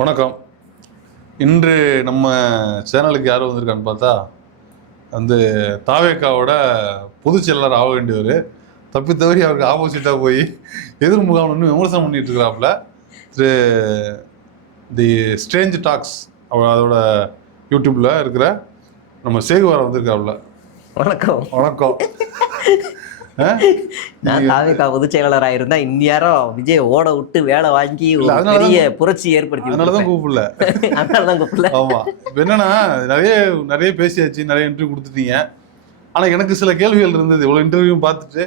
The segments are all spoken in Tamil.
வணக்கம். இன்று நம்ம சேனலுக்கு யார் வந்திருக்கான்னு பார்த்தா தாவேக்காவோட பொதுச் செயலாளர் ஆக வேண்டியவர் தப்பி தவறி அவருக்கு ஆப்போசிட்டாக போய் எதிர் முகாம் விமர்சனம் பண்ணிட்டு இருக்கிறாப்புல திரு தி ஸ்ட்ரேஞ்ச் டாக்ஸ் அதோட யூடியூப்ல இருக்கிற நம்ம சேகுவார வந்திருக்காப்புல. வணக்கம். வணக்கம். நான் தாவேக்கா பொதுச் செயலாளராக இருந்தா இந்தியாரம் விஜய் ஓட விட்டு வேலை வாங்கி பெரிய புரட்சி ஏற்படுத்தி அதனாலதான் கூப்பிடல. அதனாலதான் கூப்பிடல. ஆமா, என்னன்னா நிறைய பேசியாச்சு, நிறைய இன்டர்வியூ கொடுத்துட்டீங்க. ஆனா எனக்கு சில கேள்விகள் இருந்தது. இவ்வளவு இன்டர்வியூ பார்த்துட்டு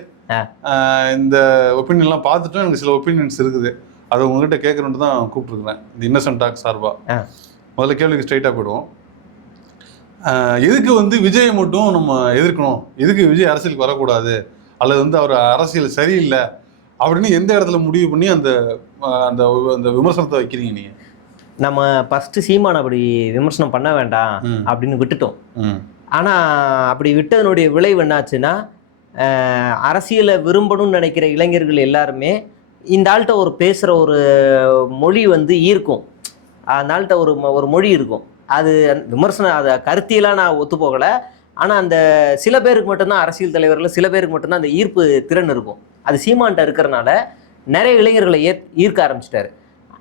இந்த ஒப்பீனியன்லாம் பார்த்துட்டும் எனக்கு சில ஒப்பீனியன்ஸ் இருக்குது. அதை உங்ககிட்ட கேட்கணுன்னு தான் கூப்பிட்டுருக்கிறேன் இந்த இன்னசென்ட் டாக் சார்பா. முதல்ல கேள்விக்கு ஸ்ட்ரைட்டா போயிடுவோம். எதுக்கு விஜயை மட்டும் நம்ம எதிர்க்கணும், எதுக்கு விஜய் அரசியலுக்கு வரக்கூடாது, அல்லது அவர் அரசியல் சரியில்லை அப்படின்னு எந்த இடத்துல முடிவு பண்ணி அந்த அந்த விமர்சனத்தை வைக்கிறீங்க நீங்க? நம்ம ஃபர்ஸ்ட் சீமான் அப்படி விமர்சனம் பண்ண வேண்டாம் அப்படின்னு விட்டுட்டோம். ஆனா அப்படி விட்டதனுடைய விளைவு என்னாச்சுன்னா, அரசியலை விரும்பணும்னு நினைக்கிற இளைஞர்கள் எல்லாருமே இந்த ஆள்கிட்ட ஒரு பேசுற ஒரு மொழி ஈர்க்கும். அந்த ஆள்கிட்ட ஒரு மொழி இருக்கும். அது விமர்சனம், அதை கருத்தியெல்லாம் நான் ஒத்து போகலை. ஆனால் அந்த சில பேருக்கு மட்டும்தான், அரசியல் தலைவர்கள் சில பேருக்கு மட்டும்தான் அந்த ஈர்ப்பு திறன் இருக்கும். அது சீமான்ட்ட இருக்கிறனால நிறைய இளைஞர்களை ஈர்க்க ஆரம்பிச்சிட்டாரு.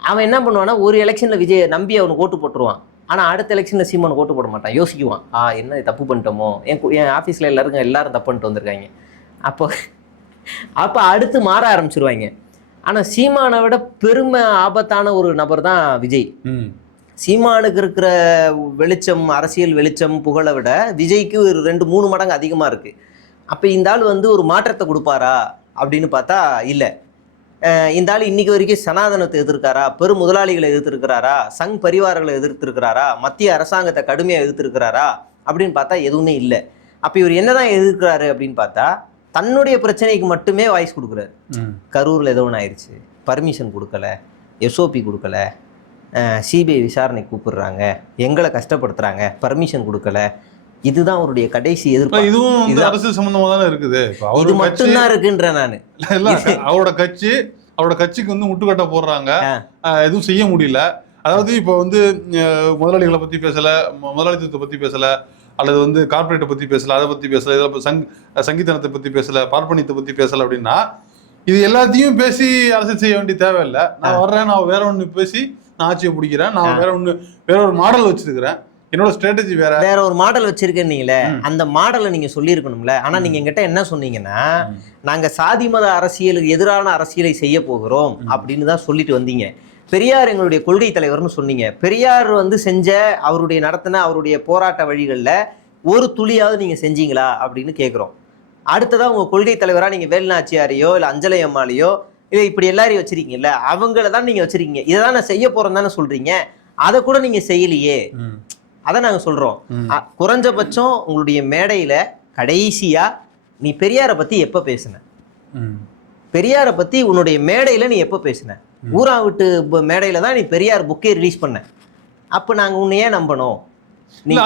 அவன் என்ன பண்ணுவான்னா, ஒரு எலெக்ஷனில் விஜயை நம்பி அவனுக்கு ஓட்டு போட்டுருவான். ஆனால் அடுத்த எலெக்ஷனில் சீமான் ஓட்டு போட மாட்டான். யோசிக்குவான், என்ன தப்பு பண்ணிட்டோமோ, என் ஆஃபீஸில் எல்லாரும் தப்பு பண்ணிட்டு வந்திருக்காங்க. அப்போ அடுத்து மாற ஆரம்பிச்சிருவாங்க. ஆனால் சீமானை விட பெருமை ஆபத்தான ஒரு நபர் தான் விஜய். சீமானுக்கு இருக்கிற வெளிச்சம், அரசியல் வெளிச்சம், புகழை விட விஜய்க்கு ஒரு 2-3 மடங்கு அதிகமாக இருக்குது. அப்போ இந்த ஆள் ஒரு மாற்றத்தை கொடுப்பாரா அப்படின்னு பார்த்தா இல்லை. இந்த ஆள் இன்னைக்கு வரைக்கும் சனாதனத்தை எதிர்க்காரா, பெரும் முதலாளிகளை எதிர்த்திருக்கிறாரா, சங் பரிவாரங்களை எதிர்த்திருக்கிறாரா, மத்திய அரசாங்கத்தை கடுமையாக எதிர்த்திருக்கிறாரா அப்படின்னு பார்த்தா எதுவுமே இல்லை. அப்போ இவர் என்னதான் எதிர்க்கிறாரு அப்படின்னு பார்த்தா, தன்னுடைய பிரச்சனைக்கு மட்டுமே வாய்ஸ் கொடுக்குறாரு. கரூரில் ஏதோ ஒன்று ஆயிடுச்சு, பர்மிஷன் கொடுக்கல, எஸ்ஓபி கொடுக்கல, சிபிஐ விசாரணை கூப்பிடுறாங்க, எங்களை கஷ்டப்படுத்துறாங்க, பர்மிஷன் கொடுக்கல. இதுதான் அவருடைய கடைசி எதிர்ப்பு. இதுவும் அரசியல் சம்பந்தமா தானே இருக்குது. இது மட்டும்தான் இருக்குன்ற நான் அவரோட கட்சிக்கு முட்டுக்கட்டை போடுறாங்க, எதுவும் செய்ய முடியல. அதாவது இப்போ முதலாளிகளை பத்தி பேசல, முதலாளித்துவத்தை பத்தி பேசல, அல்லது கார்பரேட்டை பத்தி பேசல, அதை பத்தி பேசல, இதில் சங்கீதனத்தை பத்தி பேசல, பார்ப்பனியத்தை பத்தி பேசல. அப்படின்னா இது எல்லாத்தையும் பேசி அரசியல் செய்ய வேண்டிய தேவையில்லை. நான் வர்றேன், நான் வேற ஒண்ணு பேசி நான் ஆட்சியை பிடிக்கிறேன், நான் வேற ஒரு மாடல் வச்சிருக்கிறேன், என்னோட ஸ்ட்ராட்டஜி வேற ஒரு மாடல் வச்சிருக்கீங்களே, அந்த மாடலை நீங்க சொல்லியிருக்கணும்ல. ஆனா நீங்க என்கிட்ட என்ன சொன்னீங்கன்னா, நாங்க சாதி மத அரசியலுக்கு எதிரான அரசியலை செய்ய போகிறோம் அப்படின்னு தான் சொல்லிட்டு வந்தீங்க. பெரியார் எங்களுடைய கொள்கை தலைவர்னு சொன்னீங்க. பெரியார் செஞ்ச அவருடைய நடத்தின அவருடைய போராட்ட வழிகளில் ஒரு துளியாவது நீங்க செஞ்சீங்களா அப்படின்னு கேட்குறோம். அடுத்ததா உங்க கொள்கை தலைவரா நீங்க வேலுநாச்சியாரையோ இல்லை அஞ்சலை அம்மாலையோ இல்லை இப்படி எல்லாரையும் வச்சிருக்கீங்கல்ல, அவங்கள தான் நீங்க வச்சிருக்கீங்க. இதை தான் நான் செய்ய போறேன் தானே சொல்றீங்க. அதை கூட நீங்க செய்யலையே. அதை நாங்க சொல்றோம். குறைஞ்சபட்சம் உங்களுடைய மேடையில கடைசியா நீ பெரியாரை பத்தி எப்ப பேசுன, பெரியாரை பத்தி உன்னுடைய மேடையில நீ எப்ப பேசுன? ஊரா விட்டு மேடையில தான் நீ பெரியார் புக்கே ரிலீஸ் பண்ண. அப்ப நாங்க உன்னையே நம்பணும்.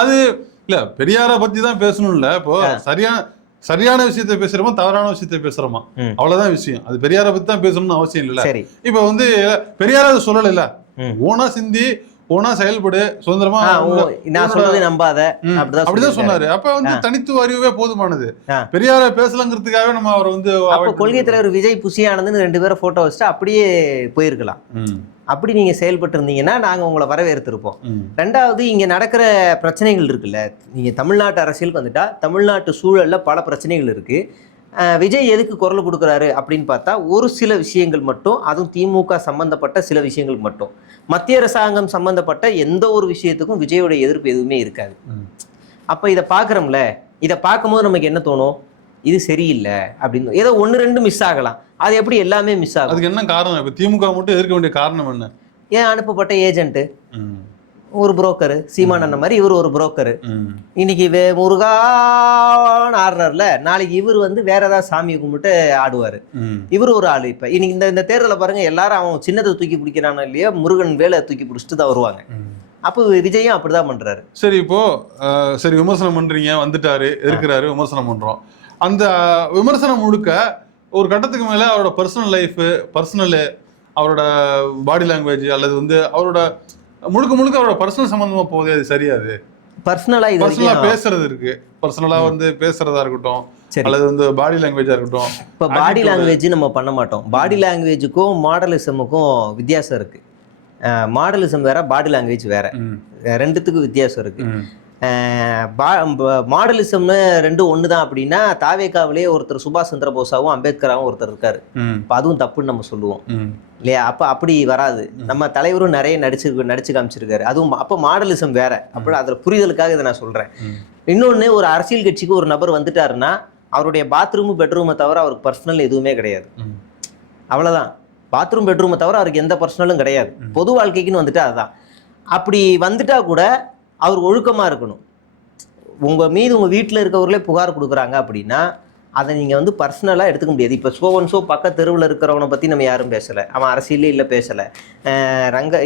அது இல்ல, பெரியாரை பத்தி தான் பேசணும்ல. இப்போ சரியான விஷயத்த பேசுறோமா, தவறான விஷயத்த பேசுறோமா, அவ்வளவுதான் விஷயம். அது பெரியாரை பத்தி தான் பேசணும்னு அவசியம் இல்ல. இப்ப பெரியார சொல்லல, ஓனா சிந்தி ஓனா செயல்படு, சுதந்திரமா நான் சொல்றது நம்பாத அப்படிதான் சொன்னாரு. அப்ப தனித்துவ அறிவே போதுமானது. பெரியார பேசலங்கிறதுக்காகவே நம்ம அவர் கொள்கை தலைவர் விஜய் புசியானதுன்னு 2 பேரை போட்டோ வச்சுட்டு அப்படியே போயிருக்கலாம். அப்படி நீங்க செயல்பட்டு இருந்தீங்கன்னா நாங்க உங்களை வரவேற்றிருப்போம். 2வது, இங்க நடக்கிற பிரச்சனைகள் இருக்குல்ல, நீங்க தமிழ்நாட்டு அரசியலுக்கு வந்துட்டா தமிழ்நாட்டு சூழல்ல பல பிரச்சனைகள் இருக்கு. விஜய் எதுக்கு குரல் கொடுக்குறாரு அப்படின்னு பார்த்தா, ஒரு சில விஷயங்கள் மட்டும், அதுவும் திமுக சம்பந்தப்பட்ட சில விஷயங்கள் மட்டும். மத்திய அரசாங்கம் சம்பந்தப்பட்ட எந்த ஒரு விஷயத்துக்கும் விஜயோட எதிர்ப்பு எதுவுமே இருக்காது. அப்ப இதை பாக்குறோம்ல, இதை பார்க்கும்போது நமக்கு என்ன தோணும், இது சரியில்லை அப்படின்னு. ஏதோ 1-2 மிஸ் ஆகலாம். அது எப்படி எல்லாமே மிஸ் ஆகும்? அதுக்கு என்ன காரணம்? இப்ப திமுக மட்டும் எதிர்க்க வேண்டிய காரணம் என்ன? ஏன் அனுப்பப்பட்ட ஏஜென்ட் ஒரு புரோக்கரு, சீமான் அண்ணன் மாதிரி இவர் ஒரு புரோக்கரு. இன்னைக்கு முருகான்னு ஆடுறாருல, நாளைக்கு இவர் வேற ஏதாவது சாமியை கும்பிட்டு ஆடுவாரு. இவர் ஒரு ஆளு. இப்ப இன்னைக்கு இந்த தேர்தலை பாருங்க, எல்லாரும் அவன் சின்னத்தை தூக்கி பிடிக்கிறானோ இல்லையோ, முருகன் வேலை தூக்கி பிடிச்சிட்டு தான் வருவாங்க. அப்போ விஜயும் அப்படிதான் பண்றாரு. சரி, இப்போ விமர்சனம் பண்றீங்க, வந்துட்டாரு, இருக்கிறாரு, விமர்சனம் பண்றோம். அந்த விமர்சனம் முழுக்க ஒரு கட்டத்துக்கு மேல அவரோட பர்சனல் லைஃப், அவரோட பாடி லாங்குவேஜ், அல்லது அவரோட முழுக்க முழுக்க அவரோட பர்சனல் சம்பந்தமா போகுது. அது சரியாது. பர்சனலா இது பர்சனலா பேசுறது இருக்கு, பர்சனலா வந்து பேசுறதா இருக்கட்டும், அல்லது வந்து பாடி லாங்குவேஜா இருக்கட்டும். இப்போ பாடி லாங்குவேஜ் நம்ம பண்ண மாட்டோம். பாடி லாங்குவேஜுக்கும் மாடலிசமுக்கும் வித்தியாசம் இருக்கு. மாடலிசம் வேற, பாடி லாங்குவேஜ் வேற, ரெண்டுத்துக்கும் வித்தியாசம் இருக்கு. மாடலிசம்னு ரெண்டும் ஒண்ணுதான் அப்படின்னா தாவேகாவிலே ஒருத்தர் சுபாஷ் சந்திர போஸாவும் அம்பேத்கராவும் ஒருத்தர் இருக்காரு. இப்போ அதுவும் தப்புன்னு நம்ம சொல்லுவோம் இல்லையா? அப்ப அப்படி வராது. நம்ம தலைவரும் நிறைய நடிச்சு காமிச்சிருக்காரு. அதுவும் அப்ப மாடலிசம் வேற. அப்படி அதுல புரிதலுக்காக இதை நான் சொல்றேன். இன்னொன்னு, ஒரு அரசியல் கட்சிக்கு ஒரு நபர் வந்துட்டாருன்னா அவருடைய பாத்ரூம் பெட்ரூமை தவிர அவருக்கு பர்சனல் எதுவுமே கிடையாது. அவ்வளவுதான். பாத்ரூம் பெட்ரூமை தவிர அவருக்கு எந்த பர்சனலும் கிடையாது. பொது வாழ்க்கைக்குன்னு வந்துட்டா அதுதான். அப்படி வந்துட்டா கூட அவர் ஒழுக்கமா இருக்கணும். உங்க மீது உங்க வீட்டில் இருக்கவர்களே புகார் கொடுக்குறாங்க அப்படின்னா அதை நீங்க வந்து பர்சனலா எடுத்துக்க முடியாது. இப்போ சோ பக்க தெருவில் இருக்கிறவனை பத்தி நம்ம யாரும் பேசலை, அவன் அரசியலே இல்லை, பேசலை.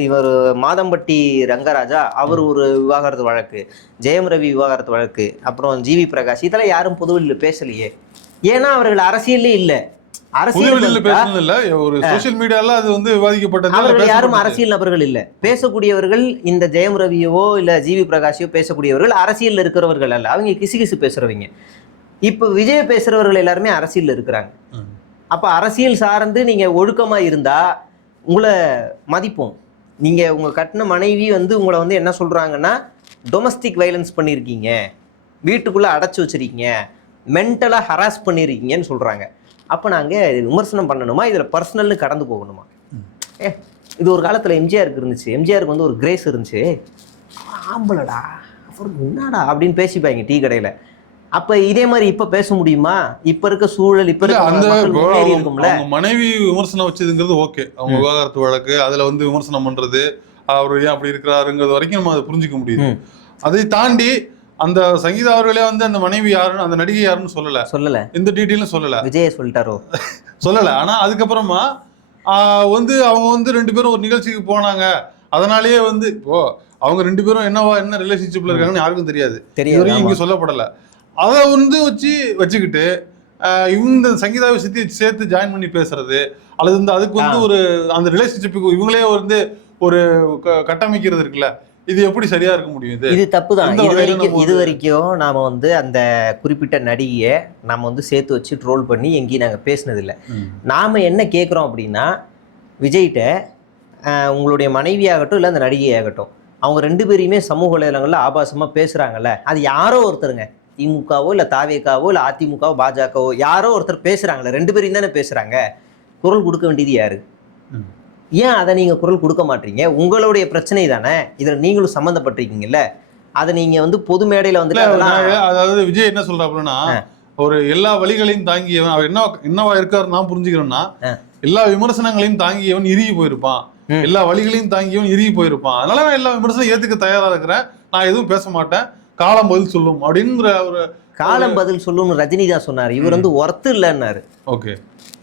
இவர் மாதம்பட்டி ரங்கராஜா, அவர் ஒரு விவாகரத்து வழக்கு, ஜெயம் ரவி விவாகரத்து வழக்கு, அப்புறம் ஜிவி பிரகாஷ், இதெல்லாம் யாரும் பொதுவெளியில் பேசலையே. ஏன்னா அவர்கள் அரசியலே இல்லை. யாரும் அரசியல் நபர்கள் இல்ல. பேசக்கூடியவர்கள் இந்த ஜெயம் ரவியவோ இல்ல ஜிவி பிரகாஷோ பேசக்கூடியவர்கள் அரசியல் இருக்கிறவர்கள் அல்ல. அவங்க கிசு பேசுறவங்க. இப்ப விஜய் பேசுறவர்கள் எல்லாருமே அரசியல் இருக்கிறாங்க. அப்ப அரசியல் சார்ந்து நீங்க ஒழுக்கமா இருந்தா உங்களை மதிப்போம். நீங்க உங்க கட்டின மனைவி வந்து உங்களை வந்து என்ன சொல்றாங்கன்னா, டொமஸ்டிக் வயலன்ஸ் பண்ணிருக்கீங்க, வீட்டுக்குள்ள அடைச்சு வச்சிருக்கீங்க, மென்டலா ஹராஸ் பண்ணிருக்கீங்கன்னு சொல்றாங்க. அப்போ நாங்கள் விமர்சனம் பண்ணணுமா, இதில் பர்சனல்னு கடந்து போகணுமா? இது ஒரு காலத்தில் எம்ஜிஆருக்கு இருந்துச்சு. எம்ஜிஆருக்கு வந்து ஒரு கிரேஸ் இருந்துச்சு. ஆம்பளடா அவருக்கு என்னடா அப்படின்னு பேசிப்பாங்க டீ கடையில். அப்போ இதே மாதிரி இப்போ பேச முடியுமா? இப்போ இருக்க சூழல், இப்போ இருக்க மனைவி விமர்சனம் வச்சதுங்கிறது ஓகே. அவங்க விவாகரத்து வழக்கு, அதில் வந்து விமர்சனம் பண்ணுறது, அவர் ஏன் அப்படி இருக்கிறாருங்கிறது வரைக்கும் நம்ம அதை புரிஞ்சிக்க முடியுது. அதை தாண்டி அந்த சங்கீதா அவர்களே வந்து அந்த மனைவி யாருன்னு, அந்த நடிகை யாருன்னு சொல்லல, இந்த டீட்டெயிலும் சொல்லல. விஜய் சொல்லிட்டாரோ சொல்லல. ஆனா அதுக்கப்புறமா வந்து அவங்க வந்து 2 பேரும் ஒரு நிகழ்ச்சிக்கு போனாங்க. அதனாலேயே வந்து இப்போ அவங்க 2 பேரும் என்ன ரிலேஷன்ஷிப்ல இருக்காங்கன்னு யாருக்கும் தெரியாது. இங்க சொல்லப்படல. அதை வந்து வச்சுக்கிட்டு இந்த சங்கீதாவை சேர்த்து ஜாயின் பண்ணி பேசுறது, அல்லது வந்து அதுக்கு வந்து ஒரு அந்த ரிலேஷன்ஷிப்புக்கு இவங்களே வந்து ஒரு கட்டமைக்கிறது இருக்குல்ல, இது எப்படி சரியா இருக்க முடியும்? இது தப்புதான். இது வரைக்கும் நாம வந்து அந்த குறிப்பிட்ட நடிகையை நாம வந்து சேர்த்து வச்சு ட்ரோல் பண்ணி எங்கேயும் நாங்க பேசினது இல்லை. நாம என்ன கேட்குறோம் அப்படின்னா, விஜய்கிட்ட உங்களுடைய மனைவியாகட்டும் இல்லை அந்த நடிகையாகட்டும், அவங்க 2 பேரையுமே சமூக வலைதளங்கள்ல ஆபாசமா பேசுறாங்கல்ல, அது யாரோ ஒருத்தருங்க, திமுகவோ இல்லை தாவேகாவோ இல்லை அதிமுகவோ பாஜகவோ யாரோ ஒருத்தர் பேசுறாங்கல்ல, 2 பேரையும் தானே பேசுறாங்க. குரல் கொடுக்க வேண்டியது யாரு? ஏன் அதை நீங்க குரல் கொடுக்க மாட்டீங்க? உங்களுடைய பிரச்சனை தானே, இதுல நீங்களும் சம்பந்தப்பட்டிருக்கீங்கல்ல, அதை நீங்க வந்து பொது மேடையில வந்து. அதாவது விஜய் என்ன சொல்றாருன்னா, ஒரு எல்லா வழிகளையும் தாங்கியவன், அவர் என்னவா இருக்காரு நான் புரிஞ்சுக்கிறேன்னா, எல்லா விமர்சனங்களையும் தாங்கியவன் இறுகி போயிருப்பான், எல்லா வழிகளையும் தாங்கியவன் இறுகி போயிருப்பான், அதனால நான் எல்லா விமர்சனம் ஏத்துக்க தயாரா இருக்கிறேன், நான் எதுவும் பேச மாட்டேன், காலம் பதில் சொல்லும் அப்படிங்கிற ஒரு. காலம் பதில் சொல்லும் ரஜினி தான் சொன்னாரு. இவர் வந்து ஒர்த்து இல்லைன்னாரு. ஓகே,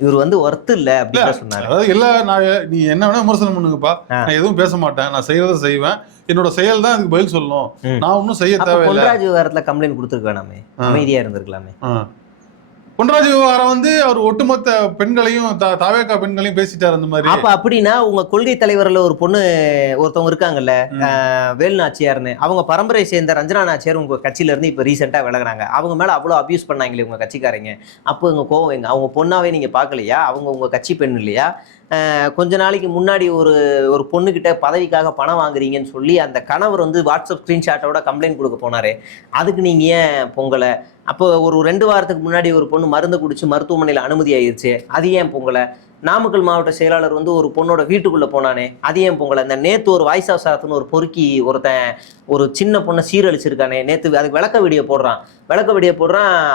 இவர் வந்து ஒர்த்து இல்ல அப்படின்னு சொன்னாரு. அதாவது நீ என்ன வேணா விமர்சனம் பண்ணுங்கப்பா, நான் எதுவும் பேச மாட்டேன், நான் செய்யறத செய்வேன், என்னோட செயல் தான் அதுக்கு பதில் சொல்லணும், நான் ஒன்னும் செய்ய தேவையில்லை. பொன்ராஜ் விவகாரத்துல கம்ப்ளைண்ட் கொடுத்துருக்க வேணாமே, அமைதியா இருந்திருக்கலாமே. பொன்ராஜ் விவகாரம் வந்து அவர் ஒட்டுமொத்த பெண்களையும் தாவேகா பெண்களையும் பேசிட்டாரு அந்த மாதிரி. அப்ப அப்படின்னா உங்க கொள்கை தலைவர்ல ஒரு பொண்ணு ஒருத்தவங்க இருக்காங்கல்ல, வேலு நாச்சியார்னு, அவங்க பரம்பரை சேர்ந்த ரஞ்சனா நாச்சியார் உங்க கட்சியில இருந்து இப்ப ரீசெண்டா விலகுறாங்க. அவங்க மேல அவ்வளவு அபியூஸ் பண்ணாங்களே உங்க கட்சிக்காரங்க. அப்போ உங்க கோவம் எங்க? அவங்க பொண்ணாவே நீங்க பாக்கலையா? அவங்க உங்க கட்சி பெண் இல்லையா? கொஞ்ச நாளைக்கு முன்னாடி ஒரு பொண்ணுகிட்ட பதவிக்காக பணம் வாங்குறீங்கன்னு சொல்லி அந்த கணவர் வந்து வாட்ஸ்அப் ஸ்கிரீன்ஷாட்டோட கம்ப்ளைண்ட் கொடுக்க போனாரு. அதுக்கு நீங்க ஏன் பொங்கலை? அப்போ ஒரு 2 வாரத்துக்கு முன்னாடி ஒரு பொண்ணு மருந்து குடிச்சு மருத்துவமனையில் அனுமதி ஆயிடுச்சு, அது ஏன் பொங்கலை? நாமக்கல் மாவட்ட செயலாளர் வந்து ஒரு பொண்ணோட வீட்டுக்குள்ள போனானே, அது ஏன் பொங்கலை? இந்த நேத்து ஒரு வாய்ஸ் ஆஃப் சாத்துன்னு ஒரு பொறுக்கி ஒருத்தன் ஒரு சின்ன பொண்ணை சீரழிச்சிருக்கானே, நேத்து அதுக்கு விளக்க வீடியோ போடுறான்.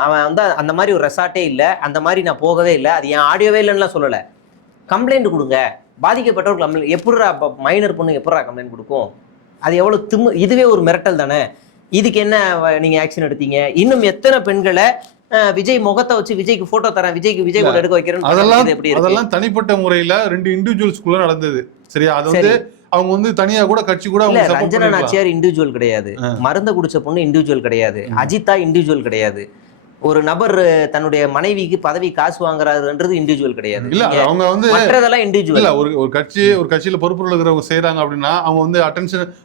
அவன் வந்து அந்த மாதிரி ஒரு ரெசார்ட்டே இல்லை, அந்த மாதிரி நான் போகவே இல்லை, அது என் ஆடியோவே இல்லைன்னுலாம் சொல்லலை. கம்ப்ளைண்ட் கொடுங்க, பாதிக்கப்பட்டவர்கள் கம்ப்ளைண்ட். எப்படிரா மைனர் பொண்ணு எப்படா கம்ப்ளைண்ட் கொடுக்கும்? அது எவ்வளவு இதுவே ஒரு மிரட்டல் தானே. இதுக்கு என்ன நீங்க ஆக்ஷன் எடுத்தீங்க? இன்னும் எத்தனை பெண்களை விஜய் முகத்தை வச்சு விஜய்க்கு போட்டோ தரேன், விஜய் கூட எடுக்க வைக்கிறேன், அதெல்லாம் தனிப்பட்ட முறையில 2 இண்டிவிஜுவல்ஸ்குள்ள நடந்தது. சரியா? அது வந்து அவங்க வந்து தனியா கூட கட்சி கூட ரஞ்சனா நாச்சியார் இண்டிவிஜுவல் கிடையாது, மருந்து குடிச்ச பொண்ணு இண்டிவிஜுவல் கிடையாது, அஜிதா இண்டிவிஜுவல் கிடையாது. ஒரு நபர் தன்னுடைய மனைவிக்கு பதவி காசு வாங்குறாருன்றது இண்டிவிஜுவல் கிடையாது. இல்ல அவங்க வந்து மற்றதெல்லாம் இண்டிவிஜுவல். இல்ல ஒரு கட்சியில பொறுப்புல இருக்கிறவங்க செய்யறாங்க அப்படின்னா அவங்க வந்து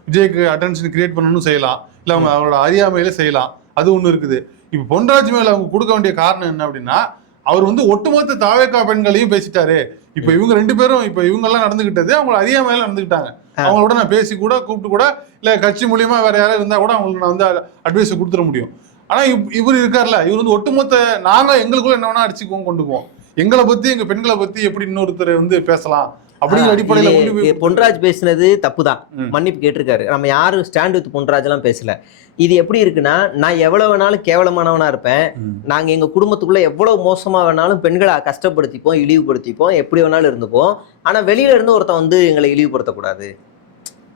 விஜய்க்கு அட்டென்ஷன் கிரியேட் பண்ணணும்னு செய்யலாம், இல்ல அவங்க அவரோட அறியாமையில செய்யலாம், அது ஒண்ணு இருக்குது. இப்ப பொன்ராஜ் மேல அவங்க கொடுக்க வேண்டிய காரணம் என்ன அப்படின்னா, அவர் வந்து ஒட்டுமொத்த தாவேகா பெண்களையும் பேசிட்டாரு. இப்ப இவங்க 2 பேரும் இப்ப இவங்க எல்லாம் நடந்துகிட்டது அவங்க அறியாமையில நடந்துகிட்டாங்க. அவங்களோட நான் பேசி கூட கூப்பிட்டு கூட இல்ல கட்சி மூலியமா வேற யாராவது இருந்தா கூட அவங்களுக்கு நான் வந்து அட்வைஸ் கொடுத்துட முடியும். ஆனா இவர் இருக்கார்ல, இவர் வந்து ஒட்டுமொத்த நாங்க எங்களுக்குள்ள என்ன வேணா அடிச்சுக்குவோம் கொண்டுக்குவோம், எங்களை பத்தி எங்க பெண்களை பத்தி எப்படி இன்னொருத்தர் வந்து பேசலாம் அப்படிங்கிற அடிப்படையில பொன்ராஜ் பேசினது தப்புதான், மன்னிப்பு கேட்டிருக்காரு. நம்ம யாரும் ஸ்டாண்ட் வித் பொன்ராஜ் எல்லாம் பேசல. இது எப்படி இருக்குன்னா, நான் எவ்வளவு வேணாலும் கேவலமானவனா இருப்பேன், நாங்க எங்க குடும்பத்துக்குள்ள எவ்வளவு மோசமா வேணாலும் பெண்களை கஷ்டப்படுத்திப்போம், இழிவுபடுத்திப்போம், எப்படி வேணாலும் இருந்துப்போம், ஆனா வெளியில இருந்து ஒருத்தன் வந்து எங்களை இழிவுபடுத்தக்கூடாது.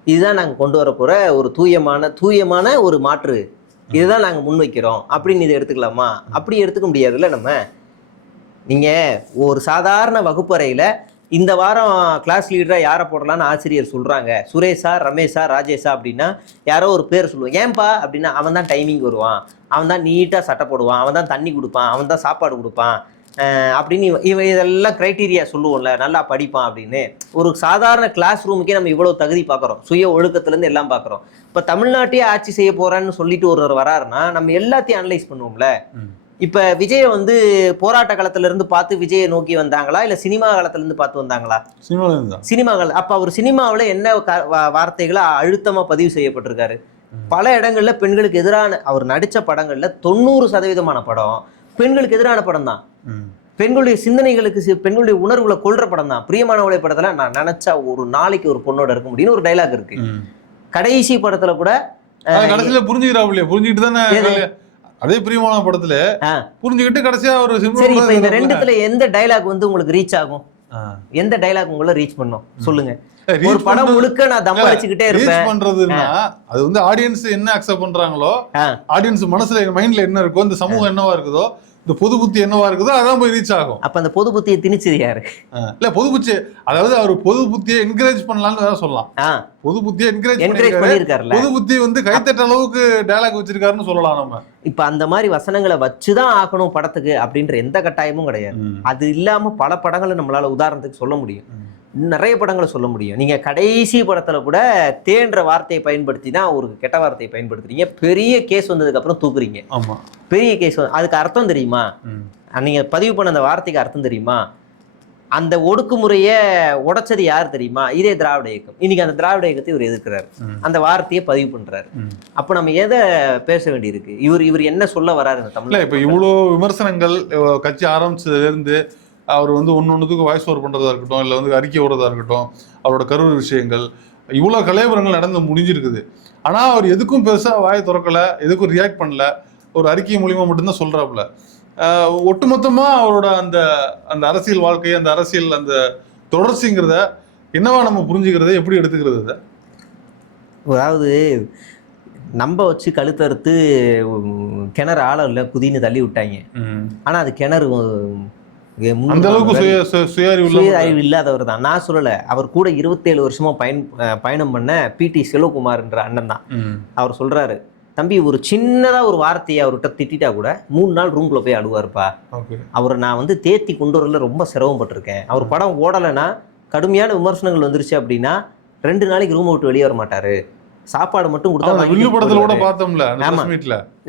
இதுதான் நாங்க கொண்டு வர போற ஒரு தூயமான ஒரு மாற்று, இதுதான் நாங்க முன்வைக்கிறோம் அப்படின்னு இதை எடுத்துக்கலாமா? அப்படி எடுத்துக்க முடியாதுல்ல. நம்ம நீங்க ஒரு சாதாரண வகுப்பறையில இந்த வாரம் கிளாஸ் லீடரா யாரை போடலான்னு ஆசிரியர் சொல்றாங்க, சுரேஷா, ரமேஷா, ராஜேஷா அப்படின்னா யாரோ ஒரு பேர் சொல்லுவோம். ஏன்பா அப்படின்னா அவன் தான் டைமிங் வருவான், அவன் தான் நீட்டா சட்டை போடுவான், அவன் தான் தண்ணி கொடுப்பான், அவன் தான் சாப்பாடு கொடுப்பான் அப்படின்னு இவன் இதெல்லாம் கிரைட்டீரியா சொல்லுவோம்ல, நல்லா படிப்பான் அப்படின்னு. ஒரு சாதாரண கிளாஸ் ரூமுக்கே நம்ம இவ்வளவு தகுதி பார்க்குறோம், சுய ஒழுக்கத்துலேருந்து எல்லாம் பார்க்குறோம். இப்போ தமிழ்நாட்டையே ஆட்சி செய்ய போறான்னு சொல்லிட்டு ஒருவர் வராருன்னா நம்ம எல்லாத்தையும் அனலைஸ் பண்ணுவோம்ல. இப்ப விஜய வந்து போராட்ட காலத்துல இருந்து பார்த்து விஜயை நோக்கி வந்தாங்களா, இல்ல சினிமா காலத்துல இருந்து பார்த்து வந்தாங்களா? சினிமா காலம். அப்ப அவர் சினிமாவில என்ன வார்த்தைகளை அழுத்தமா பதிவு செய்யப்பட்டிருக்காரு? பல இடங்கள்ல பெண்களுக்கு எதிரான அவர் நடிச்ச படங்கள்ல 90% படம் பெண்களுக்கு எதிரான படம் தான். பெண்களுடைய சிந்தனைகளுக்கு, பெண்களுடைய உணர்வுகளை கொள்ற படம் தான். பிரியமானவளை படத்துல நான் நினைச்சா ஒரு நாளைக்கு ஒரு பொண்ணோட இருக்க முடியும்னு ஒரு டைலாக் இருக்கு. கடைசி படத்துல கூட கடைசியில புரிஞ்சுக்கிட்டு தானே அதே பிரியமான படத்துல புரிஞ்சுக்கிட்டு கடைசியா ஒரு சரி. இப்ப இந்த ரெண்டுத்துல எந்த டைலாக் வந்து உங்களுக்கு ரீச் ஆகும்? எந்த டைலாக் உங்களை ரீச் பண்ணும் சொல்லுங்க? ஒரு படம் முழுக்க நான் தம் அடிச்சுக்கிட்டே இருப்பேன் பண்றதுன்னா அது வந்து ஆடியன்ஸ் என்ன அக்செப்ட் பண்றாங்களோ, ஆடியன்ஸ் மனசுல மைண்ட்ல என்ன இருக்கோ, இந்த சமூகம் என்னவா இருக்குதோ, இந்த பொது புத்தி என்னவா இருக்குதோ அதான் போய் ரீச் ஆகும். அப்ப அந்த பொது புத்தியை திணிச்சது யாரு? இல்ல பொது புத்தி, அதாவது அவர் பொது புத்தியை என்கரேஜ் பண்ணலாம்னு வேற சொல்லலாம். பொது புத்தியை என்கரேஜ் பண்ணிருக்காரு. பொது புத்தி வந்து கைத்தட்ட அளவுக்கு டயலாக் வச்சிருக்காருன்னு சொல்லலாம் நம்ம. இப்ப அந்த மாதிரி வசனங்களை வச்சுதான் ஆகணும் படத்துக்கு அப்படின்ற எந்த கட்டாயமும் கிடையாது. அது இல்லாம பல படங்களை நம்மளால உதாரணத்துக்கு சொல்ல முடியும், நிறைய படங்களை சொல்ல முடியும். நீங்க கடைசி படத்துல கூட தேன்ற வார்த்தையை பயன்படுத்தி தான் ஒரு கெட்ட வார்த்தையை பயன்படுத்துறீங்க. பெரிய கேஸ் வந்ததுக்கு அப்புறம் தூக்குறீங்க. ஆமா, பெரிய கேஸ். அதுக்கு அர்த்தம் தெரியுமா? நீங்க பதிவு பண்ண அந்த வார்த்தைக்கு அர்த்தம் தெரியுமா? அந்த ஒடுக்குமுறையை உடைச்சது யார் தெரியுமா? இதே திராவிட இயக்கம். இன்னைக்கு அந்த திராவிட இயக்கத்தை இவர் எதிர்க்கிறாரு, அந்த வார்த்தையை பதிவு பண்றாரு. அப்ப நம்ம எதை பேச வேண்டியிருக்கு? இவர் என்ன சொல்ல வராரு இந்த தமிழ்ல? இப்ப இவ்வளவு விமர்சனங்கள் கட்சி ஆரம்பிச்சதுல இருந்து அவர் வந்து ஒன்னொன்னுக்கு வாய்ஸ் ஓவர் பண்றதா இருக்கட்டும், இல்லை வந்து அறிக்கை விடுறதா இருக்கட்டும், அவரோட கரூர் விஷயங்கள், இவ்வளவு கலைபுரங்கள் நடந்து முடிஞ்சிருக்குது. ஆனா அவர் எதுக்கும் பெருசா வாயை திறக்கல, எதுக்கும் ரியாக்ட் பண்ணல, ஒரு அறிக்கை மூலியமா மட்டும்தான் சொல்றாப்புல. ஒட்டுமொத்தமா அவரோட அந்த அந்த அரசியல் வாழ்க்கை, அந்த அரசியல் அந்த தொடர்ச்சிங்கிறத என்னவா நம்ம புரிஞ்சுக்கிறத, எப்படி எடுத்துக்கிறது? அதாவது நம்ப வச்சு கழுத்தறுத்து கிணறு ஆழம் இல்லை குதின்னு தள்ளி விட்டாங்க. ஆனா அது கிணறு அந்த அளவுக்கு சுய அறிவு இல்லாதவர் தான். நான் சொல்லல, அவர் கூட 27 வருஷமா பயணம் பண்ண பிடி செல்வகுமார்ன்ற அண்ணன் தான். அவர் சொல்றாரு, தம்பி ஒரு சின்னதா ஒரு வார்த்தையை அவர்கிட்ட திட்டா கூட 3 நாள் ரூம்குள்ள போய் அழுவாருப்பா. அவரை நான் வந்து தேத்தி கொண்டு வரல, ரொம்ப சிரமப்பட்டிருக்கேன். அவர் படம் ஓடலைன்னா, கடுமையான விமர்சனங்கள் வந்துருச்சு அப்படின்னா 2 நாளைக்கு ரூம் விட்டு வெளியே வர மாட்டாரு. சாப்பாடு மட்டும் கொடுத்தா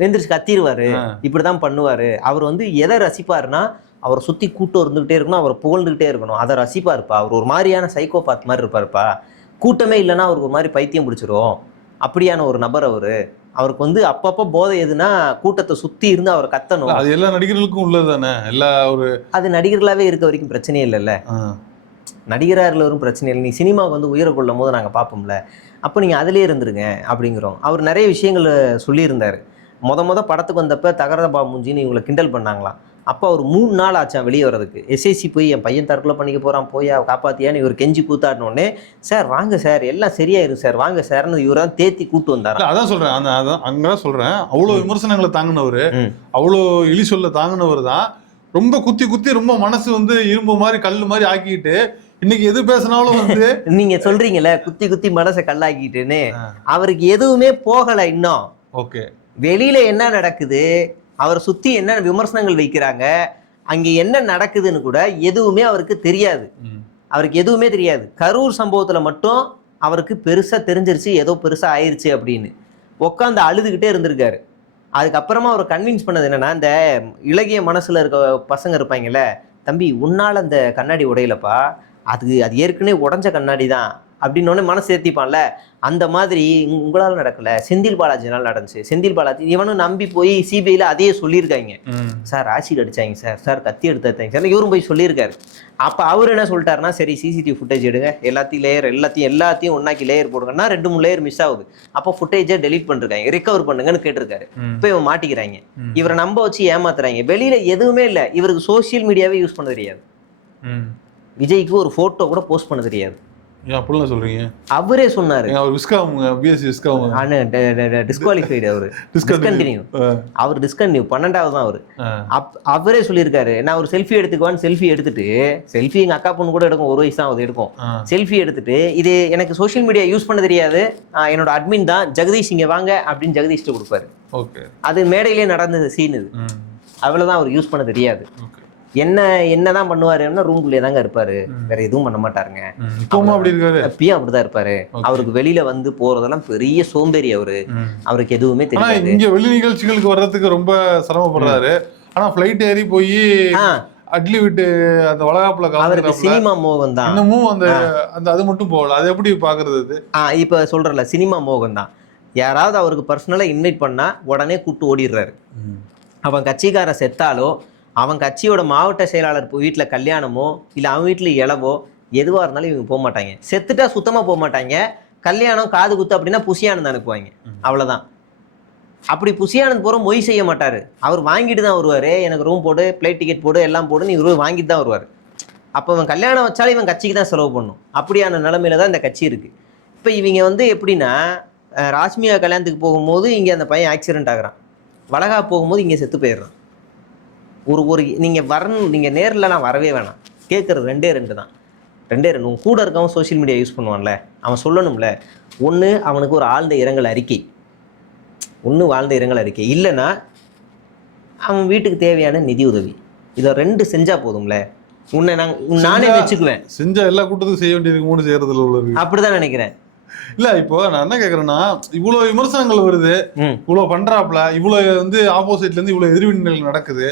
எந்திரிச்சு கத்திடுவாரு, இப்படிதான் பண்ணுவாரு. அவர் வந்து எதை ரசிப்பாருன்னா, அவரை சுத்தி கூட்டம் இருந்துகிட்டே இருக்கணும், அவரை புகழ்ந்துகிட்டே இருக்கணும், அதை ரசிப்பாருப்பா. அவர் ஒரு மாதிரியான சைக்கோபாத் மாதிரி இருப்பாருப்பா. கூட்டமே இல்லைன்னா அவருக்கு ஒரு மாதிரி பைத்தியம் பிடிச்சிரும். அப்படியான ஒரு நபர் அவரு. அவருக்கு வந்து அப்பப்போ போதை எதுனா கூட்டத்தை சுத்தி இருந்து அவர் கத்தணும். அது எல்லா நடிகர்களுக்கும் உள்ளதானே. அது நடிகர்களாவே இருக்க வரைக்கும் பிரச்சனையே இல்லைல்ல. நடிகராக இருந்தவரும் பிரச்சனை இல்லை. நீ சினிமாவுக்கு வந்து உயிரை கொள்ளும் போது நாங்கள் பார்ப்போம்ல, அப்போ நீங்கள் அதிலே இருந்துருங்க அப்படிங்கிறோம். அவர் நிறைய விஷயங்கள் சொல்லியிருந்தார். மொத படத்துக்கு வந்தப்போ தகரதபா மூஞ்சின்னு இவங்களை கிண்டல் பண்ணாங்களாம். அப்போ அவர் 3 நாள் ஆச்சான் வெளியே வர்றதுக்கு. எஸ்ஐசி போய் என் பையன் தற்கொலை பண்ணிக்க போகிறான், போய் காப்பாற்றியான்னு இவர் கெஞ்சி கூத்தாடினோடனே, சார் வாங்க சார், எல்லாம் சரியாயிரும் சார், வாங்க சார்னு இவர் தான் தேத்தி கூட்டு வந்தார். அதான் சொல்கிறேன், அங்கதான் சொல்கிறேன். அவ்வளோ விமர்சனங்களை தாங்கினவர், அவ்வளோ இழி சொல்ல தாங்கினவர் தான். ரொம்ப குத்தி ரொம்ப மனசு வந்து இரும்பு மாதிரி கல் மாதிரி ஆக்கிட்டு இன்னைக்கு எது பேசினாலும் வந்து நீங்க சொல்றீங்கல்ல குத்தி மனசை கல்லாக்கிட்டுன்னு, அவருக்கு எதுவுமே போகல இன்னும். ஓகே, வெளியில என்ன நடக்குது, அவரை சுத்தி என்ன விமர்சனங்கள் வைக்கிறாங்க, அங்க என்ன நடக்குதுன்னு கூட எதுவுமே அவருக்கு தெரியாது. அவருக்கு எதுவுமே தெரியாது. கரூர் சம்பவத்துல மட்டும் அவருக்கு பெருசா தெரிஞ்சிருச்சு, ஏதோ பெருசா ஆயிருச்சு அப்படின்னு உட்காந்து அழுதுகிட்டே இருந்திருக்காரு. அதுக்கப்புறமா அவரை கன்வின்ஸ் பண்ணது என்னன்னா, இந்த இளகிய மனசுல இருக்க பசங்க இருப்பாங்கல்ல, தம்பி உன்னால அந்த கண்ணாடி உடையலப்பா, அது ஏற்கனவே உடஞ்ச கண்ணாடி தான் அப்படின்னு மனசு ஏற்றிப்பான்ல, அந்த மாதிரி உங்களால் நடக்கல, செந்தில் பாலாஜினால நடந்துச்சு. செந்தில் பாலாஜி இவனும் நம்பி போய் சிபிஐல அதையே சொல்லியிருக்காங்க. சார் ஆசிட் அடிச்சாங்க சார், சார் கத்தி எடுத்தாங்க சார், இவரும் போய் சொல்லியிருக்காரு. அப்ப அவர் என்ன சொல்லிட்டாருன்னா, சரி சிசிடிவி ஃபுட்டேஜ் எடுங்க, எல்லாத்தையும் ஒன்னாக்கி லேயர் போடுங்கன்னா 2-3 லேயர் மிஸ் ஆகுது, அப்போ ஃபுட்டேஜை டெலீட் பண்ணிருக்காங்க, ரிகவர் பண்ணுங்கன்னு கேட்டிருக்காரு. இப்போ இவன் மாட்டிக்கிறாங்க, இவரை நம்ப வச்சு ஏமாத்துறாங்க. வெளியில எதுவுமே இல்லை, இவருக்கு சோசியல் மீடியாவே யூஸ் பண்ண தெரியாது. விஜய்க்கு ஒரு போட்டோ கூட போஸ்ட் பண்ண தெரியாது. அப்படிலாம் சொல்றீங்க? அவரே சொன்னாரு, டிஸ்குவாலிஃபைடு, அவரு டிஸ்கண்டினியூ, அவர் டிஸ்கண்டினியூ 12வது தான் அவரு. அவரே சொல்லியிருக்காரு, நான் ஒரு செல்ஃபி எடுத்துக்குவான்னு செல்ஃபி எடுத்துட்டு, செல்ஃபி எங்க அக்கா பொண்ணு கூட எடுக்கும், 1 வயசு தான் அது எடுக்கும், செல்ஃபி எடுத்துட்டு இது எனக்கு சோசியல் மீடியா யூஸ் பண்ண தெரியாது, என்னோட அட்மின் தான் ஜெகதீஷ் இங்க வாங்க அப்படின்னு ஜெகதீஷ்ட கொடுப்பாரு. அது மேடையிலே நடந்த சீன். இது அவ்வளவுதான், அவர் யூஸ் பண்ண தெரியாது. என்னதான் பண்ணுவாருன்னா ரூம்குள்ளே தாங்க இருப்பாரு, வேற எதுவும் பண்ண மாட்டாருங்க. அப்பயும் அப்படிதான் இருப்பாரு. அவருக்கு வெளியில வந்து போறதெல்லாம் பெரிய சோம்பேறி அவரு, அவருக்கு எதுவுமே தெரியாது. இங்க வெளி நிகழ்ச்சிகளுக்கு வர்றதுக்கு ரொம்ப சிரமப்படுறாரு. ஆனா பிளைட் ஏறி போய் அட்லி விட்டு அந்த வளகாப்புல அவருக்கு சினிமா மோகம் தான். இன்னமும் அந்த அது மட்டும் போகல. அது எப்படி பாக்குறது? இப்ப சொல்றல, சினிமா மோகம் தான். யாராவது அவருக்கு பர்சனலா இன்வைட் பண்ணா உடனே கூட்டு ஓடிடுறாரு. அவன் கட்சிக்காரன் செத்தாலோ, அவன் கட்சியோட மாவட்ட செயலாளர் வீட்டில் கல்யாணமோ, இல்லை அவன் வீட்டில் இளவோ, எதுவாக இருந்தாலும் இவங்க போக மாட்டாங்க. செத்துட்டா சுத்தமாக போக மாட்டாங்க. கல்யாணம் காது குத்து அப்படின்னா புசியானந்த் அனுப்புவாங்க, அவ்வளோதான். அப்படி புசியானந்த் போகிற மொய் செய்ய மாட்டார். அவர் வாங்கிட்டு தான் வருவார். எனக்கு ரூம் போடு, ஃப்ளைட் டிக்கெட் போடு, எல்லாம் போடுன்னு இவர் வாங்கிட்டு தான் வருவார். அப்போ இவன் கல்யாணம் வச்சாலும் இவன் கட்சிக்கு தான் செலவு பண்ணும். அப்படியான நிலமையில தான் இந்த கட்சி இருக்குது. இப்போ இவங்க எப்படின்னா, ராஷ்மிகா கல்யாணத்துக்கு போகும்போது இங்கே அந்த பையன் ஆக்சிடென்ட் ஆகுறான், வளகா போகும்போது இங்கே செத்து போயிடுறான். நீங்கள் வரணும், நீங்கள் நேரில் நான் வரவே வேணாம், கேட்குறது 2 தான். 2 உன் கூட இருக்கவன் சோசியல் மீடியா யூஸ் பண்ணுவான்ல, அவன் சொல்லணும்ல, ஒன்று அவனுக்கு ஒரு ஆழ்ந்த இரங்கல் அறிக்கை, இல்லைன்னா அவன் வீட்டுக்கு தேவையான நிதி உதவி, இதை 2 செஞ்சா போதும்ல. உன்னை நானே வச்சுக்குவேன். செஞ்ச எல்லா கூட்டத்துக்கும் செய்ய வேண்டியது 3 செய்யறதுல உள்ளது. அப்படிதான் நினைக்கிறேன். இல்ல, இப்போ நான் என்ன கேக்குறேன்னா, இவ்வளவு விமர்சனங்கள் வருது, இவ்வளவு பண்றாப்ல, இவ்வளவு ஆப்போசிட்ல இருந்து இவ்வளவு எதிர்வினைகள் நடக்குது,